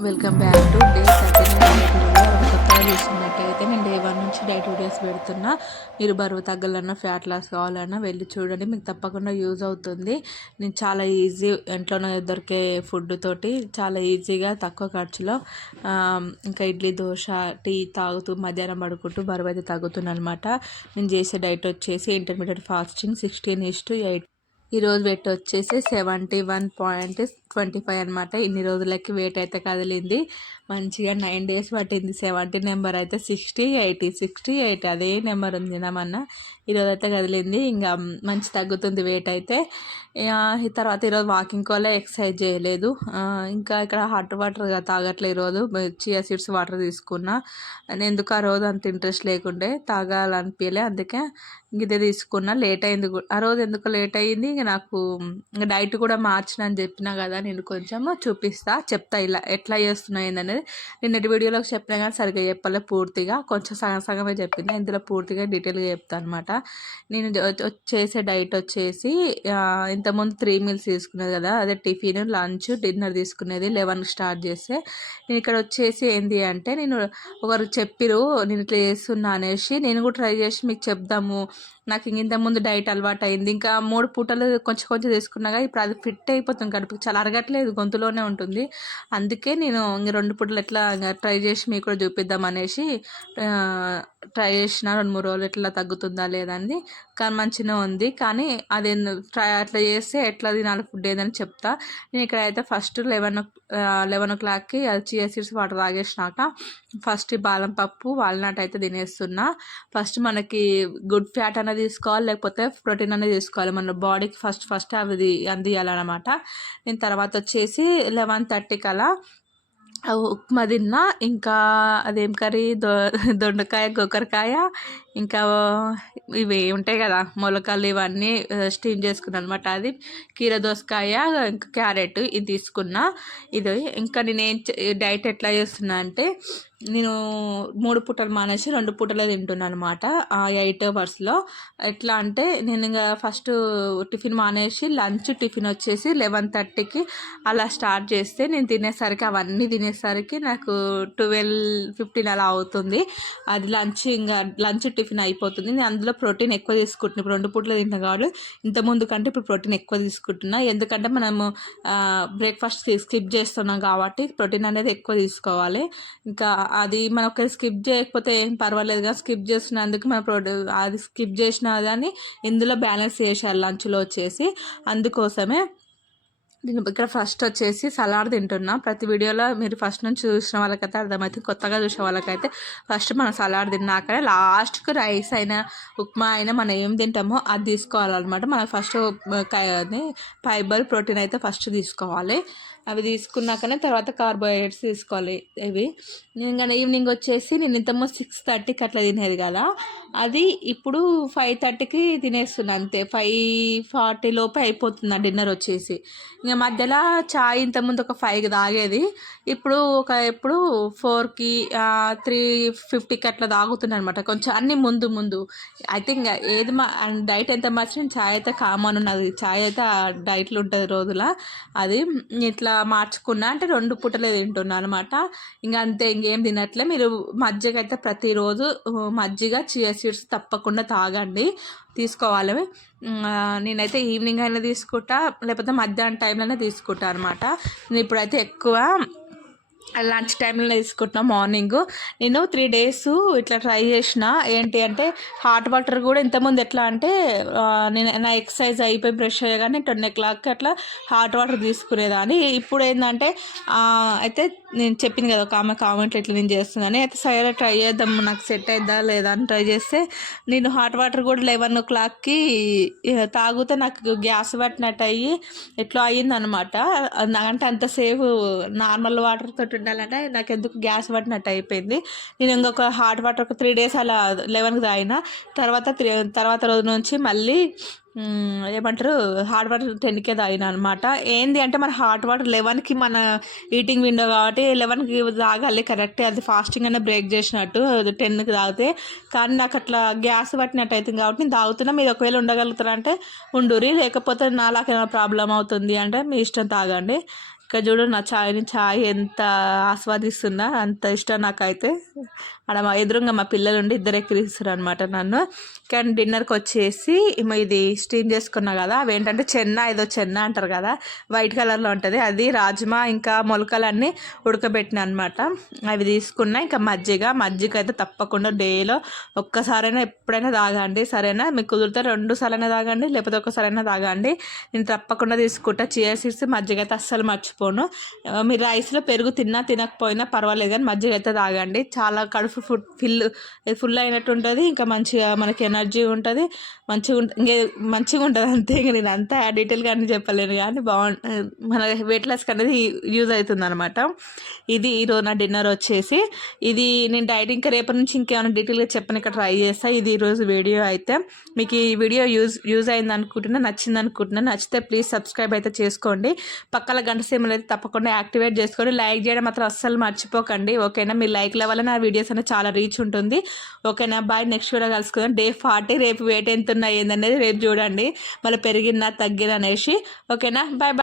Welcome back to day thirty కొత్తగా నేను day one నుంచి డే టూ డేస్ పెడుతున్నా. మీరు బరువు తగ్గాలన్నా ఫ్యాట్ లాస్ కావాలన్నా వెళ్ళి చూడండి. మీకు తప్పకుండా యూజ్ అవుతుంది. నేను చాలా ఈజీ ఇంట్లోనే దొరికే ఫుడ్ తోటి చాలా ఈజీగా తక్కువ ఖర్చులో ఇంకా ఇడ్లీ దోశ టీ తాగుతూ మధ్యాహ్నం పడుకుంటూ బరువు అయితే తగ్గుతున్నాను అనమాట నేను చేసే డైట్ వచ్చేసి intermediate fasting sixteen is to eight ఈరోజు వెయిట్ వచ్చేసి seventy one point twenty five అనమాట ఇన్ని రోజులకి వెయిట్ అయితే కదిలింది. మంచిగా నైన్ డేస్ పట్టింది. సెవెంటీ నెంబర్ అయితే సిక్స్టీ ఎయిటీ సిక్స్టీ ఎయిట్ అదే నెంబర్ ఉంది తినమన్నా ఈరోజు అయితే కదిలింది. ఇంకా మంచి తగ్గుతుంది వెయిట్ అయితే. ఈ తర్వాత ఈరోజు వాకింగ్ కోలే ఎక్సర్సైజ్ చేయలేదు. ఇంకా ఇక్కడ హాట్ వాటర్ తాగట్లేదు ఈరోజు చియా సీడ్స్ వాటర్ తీసుకున్నా. ఎందుకు ఆ రోజు అంత ఇంట్రెస్ట్ లేకుండే తాగాలనిపించలే అందుకే ఇదే తీసుకున్నా. లేట్ అయింది ఆ రోజు ఎందుకు లేట్ అయింది? ఇంక నాకు ఇంకా డైట్ కూడా మార్చిన అని చెప్పినా కదా నేను కొంచెం చూపిస్తా చెప్తా ఇలా ఎట్లా చేస్తున్నా ఏందనేది. నిన్నటి వీడియోలో చెప్పినా కానీ సరిగ్గా చెప్పలే పూర్తిగా. కొంచెం సగం సగమే చెప్పింది. ఇందులో పూర్తిగా డీటెయిల్గా చెప్తాను అనమాట నేను చేసే డైట్ వచ్చేసి ఇంతకుముందు త్రీ మీల్స్ తీసుకునేది కదా అదే టిఫిన్ లంచ్ డిన్నర్ తీసుకునేది లెవెన్ స్టార్ట్ చేస్తే. నేను ఇక్కడ వచ్చేసి ఏంటి అంటే నేను ఒకరు చెప్పిరు నేను ఇట్లా చేస్తున్నా అనేసి. నేను కూడా ట్రై చేసి మీకు చెప్దాము. నాకు ఇంత ముందు డైట్ అలవాటు అయింది ఇంకా మూడు పూటలు కొంచెం కొంచెం తీసుకున్నాగా ఇప్పుడు అది ఫిట్ అయిపోతుంది కడుపు చాలా అరగట్లేదు గొంతులోనే ఉంటుంది. అందుకే నేను ఇంక రెండు పూటలు ఎట్లా ట్రై చేసి మీకు కూడా చూపిద్దాం అనేసి ట్రై చేసిన రెండు మూడు రోజులు ఎట్లా తగ్గుతుందా లేదా అని కానీ మంచిగా ఉంది. కానీ అది ట్రై అట్లా చేస్తే ఎట్లా తినాలి ఫుడ్ ఏదని చెప్తా. నేను ఇక్కడ అయితే ఫస్ట్ లెవెన్ లెవెన్ ఓ క్లాక్కి అది చియా సీడ్స్ వాటర్ తాగేసినాక ఫస్ట్ బాదం పప్పు వాల్నట్ అయితే తినేస్తున్నా. ఫస్ట్ మనకి గుడ్ ఫ్యాట్ అనేది తీసుకోవాలి లేకపోతే ప్రోటీన్ అనేది తీసుకోవాలి. మన బాడీకి ఫస్ట్ ఫస్ట్ అవి అందియాలన్నమాట నేను తర్వాత వచ్చేసి లెవెన్ థర్టీకి అలా ఉప్మా తిన్నా. ఇంకా అదేం కర్రీ? దొ దొండకాయ గొక్కరకాయ ఇంకా ఇవి ఉంటాయి కదా మొలకలు ఇవన్నీ స్టీమ్ చేసుకున్నాను అనమాట అది. కీర దోసకాయ ఇంకా క్యారెట్ ఇది తీసుకున్నా. ఇది ఇంకా నేను ఏం డైట్ ఎట్లా చేస్తున్నా అంటే నేను మూడు పూటలు మానేసి రెండు పూటలే తింటున్నాను అనమాట ఆ ఎయిట్ అవర్స్లో ఎట్లా అంటే నేను ఇంకా ఫస్ట్ టిఫిన్ మానేసి లంచ్ టిఫిన్ వచ్చేసి లెవెన్ థర్టీకి అలా స్టార్ట్ చేస్తే నేను తినేసరికి అవన్నీ తినేసరికి నాకు ట్వెల్వ్ ఫిఫ్టీన్ అలా అవుతుంది. అది లంచ్ ఇంకా లంచ్ టిఫిన్ అయిపోతుంది. నేను అందులో ప్రోటీన్ ఎక్కువ తీసుకుంటున్నాను ఇప్పుడు రెండు పూటలు తింటున్నా కాబట్టి ఇంతకుముందు కంటే ఇప్పుడు ప్రోటీన్ ఎక్కువ తీసుకుంటున్నా. ఎందుకంటే మనము బ్రేక్ఫాస్ట్ స్కిప్ చేస్తున్నాం కాబట్టి ప్రోటీన్ అనేది ఎక్కువ తీసుకోవాలి. ఇంకా అది మనం ఒకరి స్కిప్ చేయకపోతే ఏం పర్వాలేదు కానీ స్కిప్ చేసినందుకు మన ప్రొడక్ట్ అది స్కిప్ చేసిన దాన్ని ఇందులో బ్యాలెన్స్ చేసేయాలి లంచ్లో వచ్చేసి. అందుకోసమే నేను ఇక్కడ ఫస్ట్ వచ్చేసి సలాడ్ తింటున్నా. ప్రతి వీడియోలో మీరు ఫస్ట్ నుంచి చూసిన వాళ్ళకైతే అర్థమవుతుంది. కొత్తగా చూసిన వాళ్ళకైతే ఫస్ట్ మనం సలాడ్ తిన్నాకనే లాస్ట్కి రైస్ అయినా ఉప్మా అయినా మనం ఏం తింటామో అది తీసుకోవాలన్నమాట. మనం ఫస్ట్ ఫైబర్ ప్రోటీన్ అయితే ఫస్ట్ తీసుకోవాలి. అవి తీసుకున్నాకనే తర్వాత కార్బోహైడ్రేట్స్ తీసుకోవాలి ఇవి. నేను కానీ ఈవినింగ్ వచ్చేసి నేను ఇంతమో సిక్స్ థర్టీకి అట్లా తినేది కదా. అది ఇప్పుడు ఫైవ్ థర్టీకి తినేస్తున్నా అంతే. ఫైవ్ ఫార్టీ లోపే అయిపోతుంది ఆ డిన్నర్ వచ్చేసి. ఇంకా మధ్యలో చాయ్ ఇంతకుముందు ఒక ఫైవ్కి తాగేది. ఇప్పుడు ఒక ఎప్పుడు ఫోర్కి త్రీ ఫిఫ్టీకి అట్లా తాగుతున్నాను అనమాట కొంచెం అన్ని ముందు ముందు. అయితే ఇంకా ఏది మా డైట్ ఎంత మార్చిన చాయ్ అయితే కామన్ ఉన్నది. చాయ్ అయితే డైట్లు ఉంటుంది రోజుల. అది ఇట్లా మార్చుకున్నా అంటే రెండు పూటలే తింటున్నా అనమాట. ఇంకా అంతే ఇంకేం తినట్లే. మీరు మజ్జిగ అయితే ప్రతిరోజు మజ్జిగ చియా సీడ్స్ తప్పకుండా తాగండి. తీసుకోవాలి నేనైతే ఈవినింగ్ అయినా తీసుకుంటా లేకపోతే మధ్యాహ్నం టైంలోనే తీసుకుంటా అనమాట నేను ఇప్పుడైతే ఎక్కువ లంచ్ టైంలో తీసుకుంటున్నా మార్నింగ్. నేను త్రీ డేస్ ఇట్లా ట్రై చేసిన. ఏంటి అంటే హాట్ వాటర్ కూడా ఇంతకుముందు ఎట్లా అంటే నేను నా ఎక్సర్సైజ్ అయిపోయి బ్రష్ అయ్యగానే టెన్ ఓ క్లాక్కి అట్లా హాట్ వాటర్ తీసుకునేదాన్ని. ఇప్పుడు ఏంటంటే అయితే నేను చెప్పింది కదా ఒక ఆమె కామెంట్ ఇట్లా నేను చేస్తున్నాను అయితే సరే ట్రై చేద్దాం. నాకు సెట్ అయిద్దా లేదా అని ట్రై చేస్తే నేను హాట్ వాటర్ కూడా లెవెన్ ఓ క్లాక్కి తాగితే నాకు గ్యాస్ పట్టినట్టు అయ్యి ఎట్లా అయ్యిందనమాట నాకంటే అంటే అంతసేపు నార్మల్ వాటర్తో ఉండాలంటే నాకు ఎందుకు గ్యాస్ పట్టినట్టు అయిపోయింది. నేను ఇంకొక హాట్ వాటర్ ఒక త్రీ డేస్ అలా లెవెన్కి తాగిన. తర్వాత త్రీ తర్వాత రోజు నుంచి మళ్ళీ ఏమంటారు? హాట్ వాటర్ టెన్కే తాగిన అనమాట ఏంది అంటే మన హాట్ వాటర్ లెవెన్కి మన ఈటింగ్ విండో కాబట్టి లెవెన్కి తాగాలి కరెక్టే. అది ఫాస్టింగ్ అయినా బ్రేక్ చేసినట్టు టెన్కి తాగితే. కానీ నాకు అట్లా గ్యాస్ పట్టినట్టు అవుతుంది కాబట్టి నేను తాగుతున్నా. మీరు ఒకవేళ ఉండగలుగుతారంటే ఉండురి లేకపోతే నాలాకేమైనా ప్రాబ్లం అవుతుంది అంటే మీ ఇష్టం తాగండి. ఇక్కడ చూడు నా చాయ్ని చాయ్ ఎంత ఆస్వాదిస్తున్నా అంత ఇష్టం నాకైతే. అక్కడ మా ఎదురుగా మా పిల్లలు ఉండి ఇద్దరు ఎక్కిరిస్తారు అనమాట నన్ను. కానీ డిన్నర్కి వచ్చేసి ఇది స్టీమ్ చేసుకున్నా కదా అవి ఏంటంటే చెన్న ఏదో చెన్న అంటారు కదా వైట్ కలర్లో ఉంటుంది. అది రాజ్మా ఇంకా మొలకలన్నీ ఉడకబెట్టిన అనమాట అవి తీసుకున్నా ఇంకా మజ్జిగ మజ్జిగ అయితే తప్పకుండా డేలో ఒక్కసారైనా ఎప్పుడైనా తాగండి. సరేనా? మీకు కుదిరితే రెండు సార్లైనా తాగండి లేకపోతే ఒక్కసారైనా తాగండి. నేను తప్పకుండా తీసుకుంటా. చియర్ సీడ్స్ మజ్జిగ అయితే అస్సలు మర్చిపో ఆ, మీరు రైస్లో పెరుగు తిన్నా తినకపోయినా పర్వాలేదు కానీ మజ్జిగ అయితే తాగండి. చాలా కడుపు ఫుడ్ ఫిల్ ఫుల్ అయినట్టు ఉంటుంది. ఇంకా మంచిగా మనకి ఎనర్జీ ఉంటుంది. మంచిగా ఉంటుంది ఇంకా మంచిగా ఉంటుంది అంతే. ఇంకా నేను అంతా డీటెయిల్గా అని చెప్పలేను కానీ బాగుంటుంది మన వెయిట్ లాస్కి అనేది యూజ్ అవుతుంది అనమాట ఇది ఈరోజు నా డిన్నర్ వచ్చేసి. ఇది నేను డైట్ ఇంకా రేపటి నుంచి ఇంకేమైనా డీటెయిల్గా చెప్పని ఇక్కడ ట్రై చేస్తాను ఇది ఈరోజు వీడియో అయితే. మీకు ఈ వీడియో యూజ్ యూజ్ అయింది అనుకుంటున్నా నచ్చింది అనుకుంటున్నా నచ్చితే ప్లీజ్ సబ్స్క్రైబ్ అయితే చేసుకోండి. పక్కల గంట సేమలు అయితే తప్పకుండా యాక్టివేట్ చేసుకొని లైక్ చేయడం మాత్రం అస్సలు మర్చిపోకండి. ఓకేనా? మీ లైక్ల వల్ల నా వీడియోస్ అనేది చాలా రీచ్ ఉంటుంది. ఓకేనా? బాయ్. నెక్స్ట్ వీడియో కలుసుకుందాం. డే ఫార్టీ రేపు వెయిట్ ఎంత ఉన్నాయి ఏందనేది రేపు చూడండి. మళ్ళీ పెరిగిందా తగ్గిందా అనేసి. ఓకేనా? Bye bye.